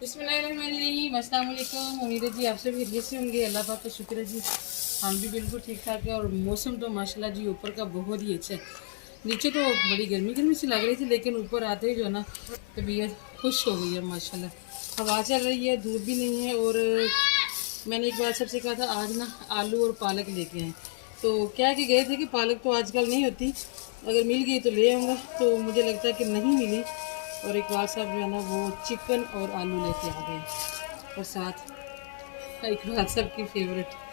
बिस्मिल्लाहिर्रहमानिर्रहीम, अस्सलाम वालेकुम। उम्मीद है जी आप सब खैरियत से होंगे। अल्लाह पाक का शुक्र है जी, हम भी बिल्कुल ठीक ठाक है। और मौसम तो माशाल्लाह जी ऊपर का बहुत ही अच्छा है। नीचे तो बड़ी गर्मी गर्मी सी लग रही थी, लेकिन ऊपर आते ही जो है ना तबीयत खुश हो गई है माशाल्लाह। हवा चल रही है, धूप भी नहीं है। और मैंने एक बार सबसे कहा था आज ना आलू और पालक लेके आए, तो क्या कि गए थे कि पालक तो आजकल नहीं होती, अगर मिल गई तो ले आऊँगा। तो मुझे लगता है कि नहीं मिली, और इकबाल साहब जो है ना वो चिकन और आलू लेके आ गए, और साथ इकबाल साहब की फेवरेट।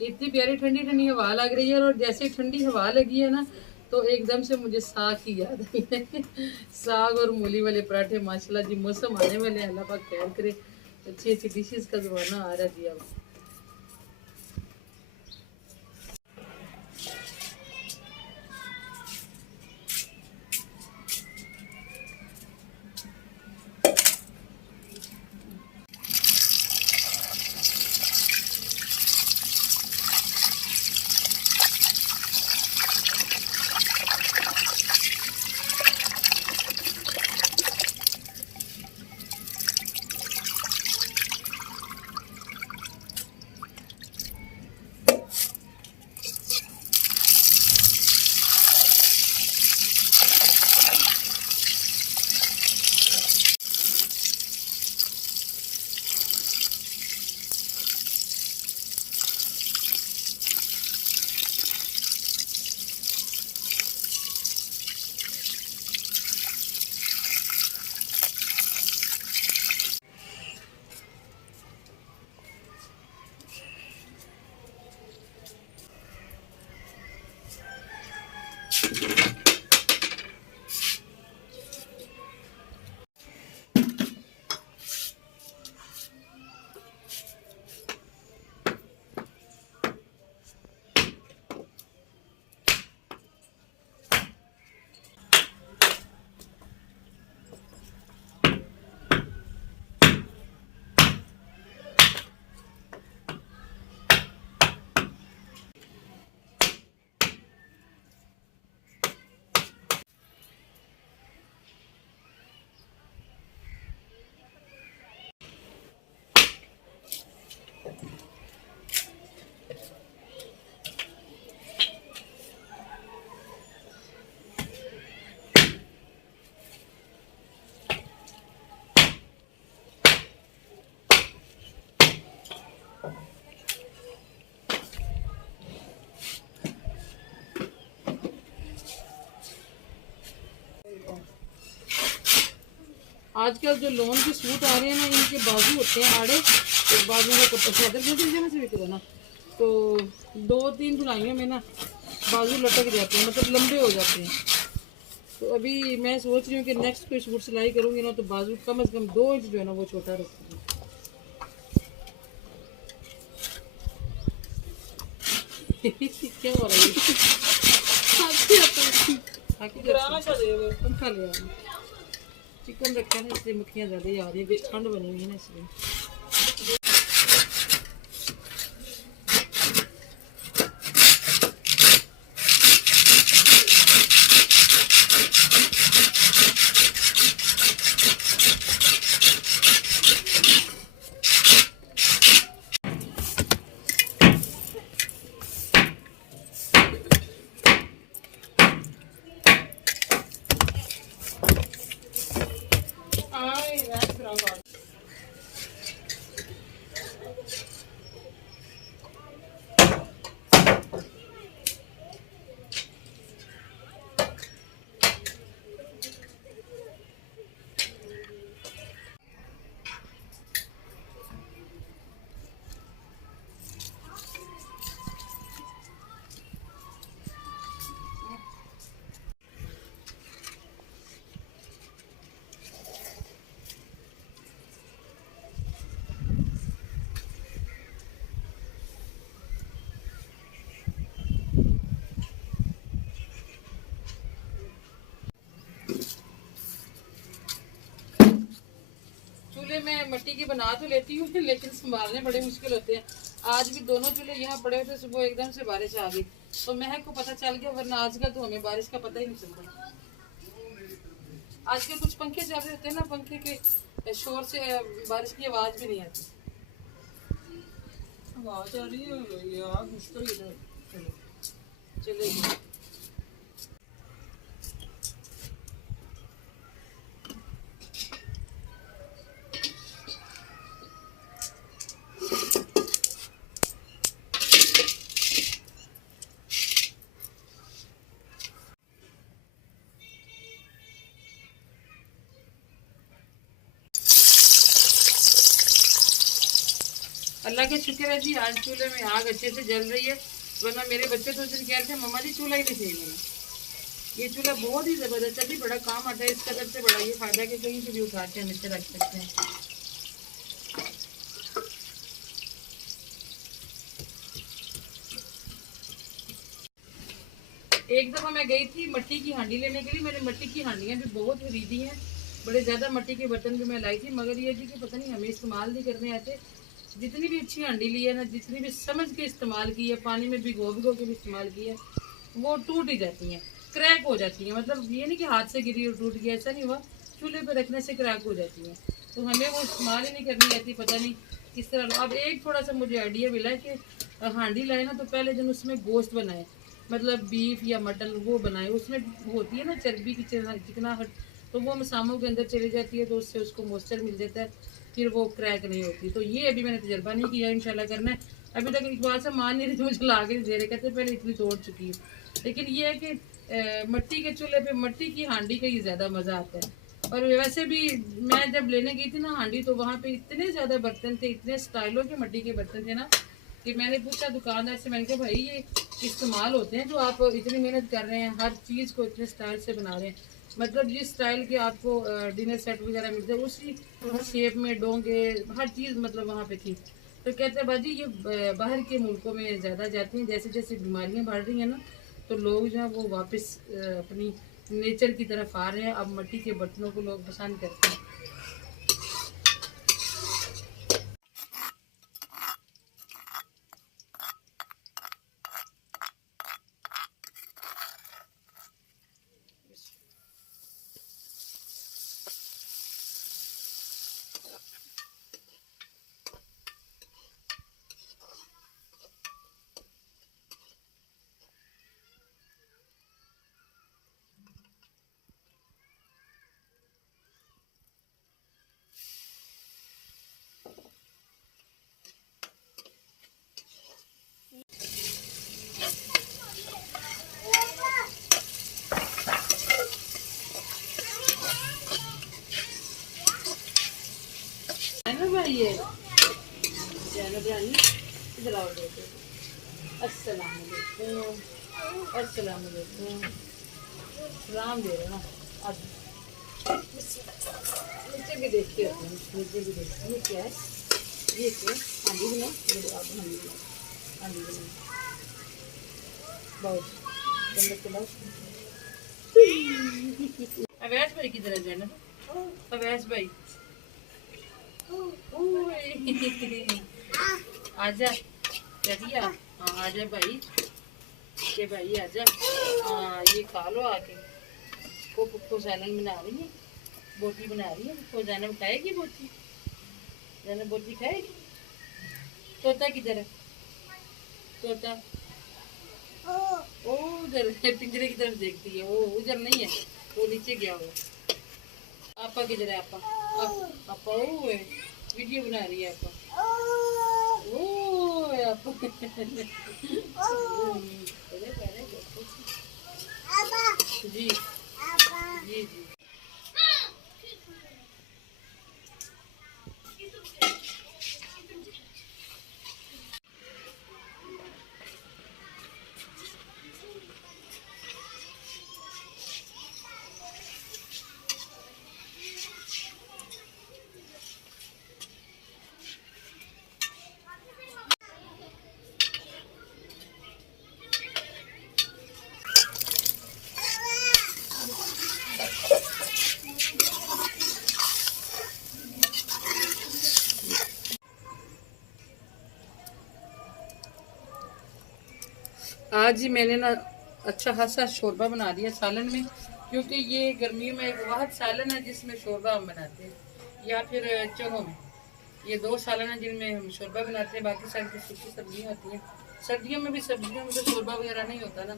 इतनी प्यारी ठंडी ठंडी हवा लग रही है, और जैसे ठंडी हवा लगी है ना तो एकदम से मुझे साग की याद आई है। साग और मूली वाले पराठे माशाल्लाह जी, मौसम आने वाले हैं, अल्लाह पाक खैर करे। अच्छी अच्छी डिशेस का ज़माना आ रहा है जी अब। आजकल जो लोन के सूट आ रहे हैं ना, इनके बाजू होते हैं आड़े, तो बाजू का कपड़ा चादर से भी करो ना, तो 2-3 बुनाइयों में ना बाजू लटक जाते हैं, मतलब लंबे हो जाते हैं। तो अभी मैं सोच रही हूँ कि नेक्स्ट कोई सूट सिलाई करूँगी ना तो बाजू कम से कम 2 इंच जो है ना वो छोटा रखूँगी। क्या हो रहा है? पंखा ले आना। चिकन रखा है इसलिए मक्खियाँ ज़्यादा ही आ रही है, ठंड बनी हुई है ना इसलिए। चूल्हे में मिट्टी के बना तो लेती हूँ लेकिन संभालने बड़े मुश्किल होते हैं। आज भी दोनों चूल्हे यहाँ पड़े हुए थे, सुबह एकदम से बारिश आ गई तो महक को पता चल गया, वरना आजकल तो हमें बारिश का पता ही नहीं चलता। आजकल कुछ पंखे चल रहे होते हैं ना, पंखे के शोर से बारिश की आवाज़ भी नहीं आती। आवाज़ आ रही है यार, मुश्किल इधर। चलो चलेगी। अल्लाह का शुक्र है जी, आज चूल्हे में आग अच्छे से जल रही है, वरना मेरे बच्चे तो उस दिन कह रहे थे मम्मा जी चूल्हा ही नहीं चाहिए मैंने। ये चूल्हा बहुत ही ज़बरदस्त है जी, बड़ा काम आता है, इसका सबसे बड़ा ये फायदा है कि कहीं से भी उठा के हम इसे रख सकते हैं। एक दफ़ा मैं गई थी मिट्टी की हांडी लेने के लिए, मैंने मिट्टी की हांडियाँ भी बहुत खरीदी हैं, बड़े ज़्यादा मिट्टी के बर्तन भी मैं लाई थी, मगर ये जी कि पता नहीं हमें इस्तेमाल नहीं करने आते। जितनी भी अच्छी हांडी ली है ना, जितनी भी समझ के इस्तेमाल की है, पानी में भिगो के भी इस्तेमाल की है, वो टूट ही जाती हैं, क्रैक हो जाती हैं। मतलब ये नहीं कि हाथ से गिरी और टूट गया, ऐसा नहीं हुआ, चूल्हे पर रखने से क्रैक हो जाती हैं, तो हमें वो इस्तेमाल ही नहीं करनी आती। पता नहीं किस तरह। अब एक थोड़ा सा मुझे आइडिया मिला है कि हांडी लाए ना तो पहले दिन उसमें गोश्त बनाए, मतलब बीफ या मटन वो बनाए, उसमें होती है ना चर्बी की चिकनाहट, तो वो मसामों के अंदर चली जाती है, तो उससे उसको मॉइस्चर मिल जाता है, फिर वो क्रैक नहीं होती। तो ये अभी मैंने तजर्बा नहीं किया, इंशाल्लाह करना है। अभी तक इकबाल से मान नहीं रही थी, मुझे ला के दे रहे, कहते पहले इतनी तोड़ चुकी है। लेकिन ये है कि मिट्टी के चूल्हे पे मिट्टी की हांडी का ही ज़्यादा मज़ा आता है। और वैसे भी मैं जब लेने गई थी ना हांडी, तो वहाँ पे इतने ज़्यादा बर्तन थे, इतने स्टाइलों के मिट्टी के बर्तन थे ना, कि मैंने पूछा दुकानदार से, मैंने कहा भाई ये इस्तेमाल होते हैं जो आप इतनी मेहनत कर रहे हैं, हर चीज़ को इतने स्टाइल से बना रहे हैं, मतलब जिस स्टाइल के आपको डिनर सेट वगैरह मिलते हैं उसी शेप में डोंगे हर चीज़ मतलब वहाँ पे थी। तो कहते हैं बाजी ये बाहर के मुल्कों में ज़्यादा जाती हैं, जैसे जैसे बीमारियाँ बढ़ रही हैं ना, तो लोग जो है वो वापस अपनी नेचर की तरफ आ रहे हैं, अब मिट्टी के बर्तनों को लोग पसंद करते हैं। भाई ये इधर आओ, अस्सलाम वालेकुम, अस्सलाम वालेकुम, सलाम दे रहे ना। अब नीचे भी देखते हैं, नीचे भी देखते हैं, ये क्या है, ये क्या हांडी बना, ये आप हांडी बना, हांडी बना बहुत बंदे के बाद। अवैस भाई किधर है जाना, अवैस भाई आजा चलिए, हाँ आजा भाई, ये भाई आजा, हाँ ये खा लो आके। को सैलन बना रही है, बोटी बना रही है, को जाना खाएगी बोटी, जाना बोटी खाएगी। तोता किधर है, तोता ओ उधर पिंजरे की तरफ देखती है, वो उधर नहीं है, वो नीचे गया हुआ। आपा किधर है, आपा आपा ओ वीडियो बना रही है आपा, ओ आपा जी जी जी। आज ही मैंने ना अच्छा खासा शोरबा बना दिया सालन में, क्योंकि ये गर्मियों में एक वाहद सालन है जिसमें शोरबा हम बनाते हैं, या फिर चनों में। ये दो सालन है जिनमें हम शोरबा बनाते हैं, बाकी सारी तो सूखी सब्जियाँ होती हैं। सर्दियों में भी सब्जियों में तो शोरबा वगैरह नहीं होता ना,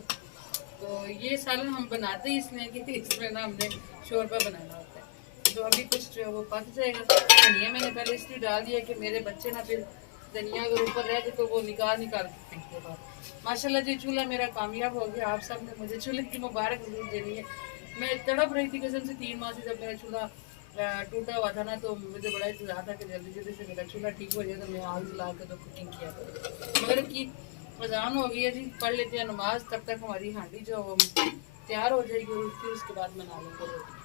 तो ये सालन हम बनाते ही इसलिए कि इसमें ना हमने शोरबा बनाना होता है। तो अभी कुछ जो है वो पक जाएगा। धनिया मैंने पहले इसलिए डाल दिया कि मेरे बच्चे ना फिर धनिया अगर ऊपर रह गए तो वो निकाल निकाल के फेंकते बाहर। माशाल्लाह जी चूल्हा मेरा कामयाब हो गया। आप सब ने मुझे चूल्हे की मुबारक जरूर देनी है। मैं तड़प रही थी कसम से 3 माह से, जब मेरा चूल्हा टूटा हुआ था ना, तो मुझे बड़ा इंतजार था कि जल्दी जल्दी से मेरा चूल्हा ठीक हो जाए तो मैं आग जला के तो कुकिंग किया करूँ। मगर की अजान हो गई है जी, पढ़ लेते हैं नमाज, तब तक हमारी हांडी जो वो तैयार हो जाएगी और फिर उसके बाद बना लेंगे रोटी।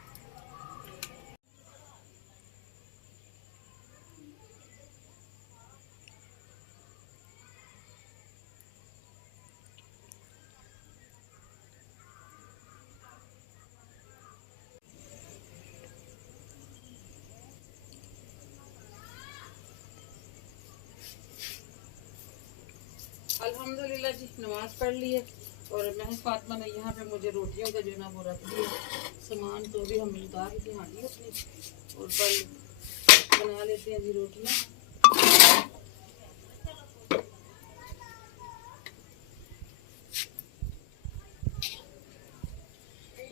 अल्हम्दुलिल्लाह जी नमाज पढ़ ली है और महज फातिमा ने यहाँ पे मुझे रोटियों का जो ना वो रख दिया सामान, तो अभी हम उतार के हांडी अपनी और बना लेते हैं जी रोटियाँ।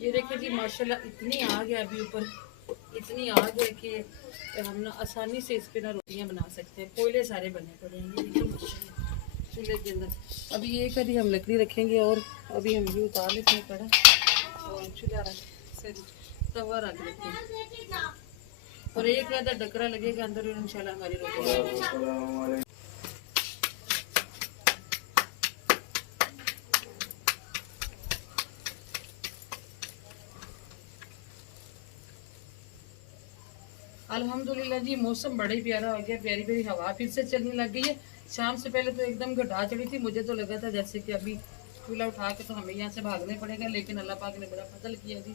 ये देखिए जी माशाल्लाह इतनी आग है अभी ऊपर, इतनी आग है कि हम ना आसानी से इस पे ना रोटियाँ बना सकते हैं। कोयले सारे बने पड़े हैं ये देखिए माशाल्लाह चूल्हे के अंदर। अभी ये कभी हम लकड़ी रखेंगे और अभी हम भी उतार लेते हैं कड़ा और चूल्हा से तवा रख लेते हैं और एक आधा डकरा लगेगा अंदर और इंशाल्लाह हमारी रोटी। अल्हम्दुलिल्लाह जी मौसम बड़ा ही प्यारा हो गया, प्यारी प्यारी हवा फिर से चलने लग गई है। शाम से पहले तो एकदम घटा चढ़ी थी, मुझे तो लगा था जैसे कि अभी चूल्हा उठा के तो हमें यहाँ से भागने पड़ेगा, लेकिन अल्लाह पाक ने बड़ा फजल किया जी।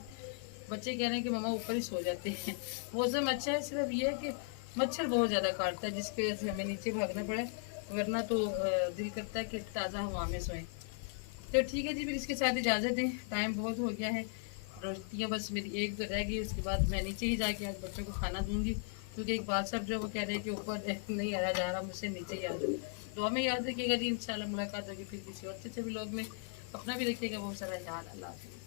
बच्चे कह रहे हैं कि मम्मा ऊपर ही सो जाते हैं। मौसम अच्छा है, सिर्फ ये है कि मच्छर बहुत ज़्यादा काटता है जिसकी वजह से हमें नीचे भागना पड़े, वरना तो दिल करता है कि ताज़ा हवा में सोएं। तो ठीक है जी, फिर इसके साथ इजाज़त दें, टाइम बहुत हो गया है। रोटियाँ बस मेरी एक तो रह गई, उसके बाद मैं नीचे ही जाके आज बच्चों को खाना दूंगी, क्योंकि एक बात सब जो वो कह रहे हैं कि ऊपर नहीं आया जा रहा, मुझसे नीचे ही आ जाओ। दुआ में याद रखिएगा जी, इंशाल्लाह मुलाकात होगी फिर किसी और अच्छे व्लॉग में। अपना भी रखिएगा बहुत सारा ख्याल। अल्लाह हाफ़िज़।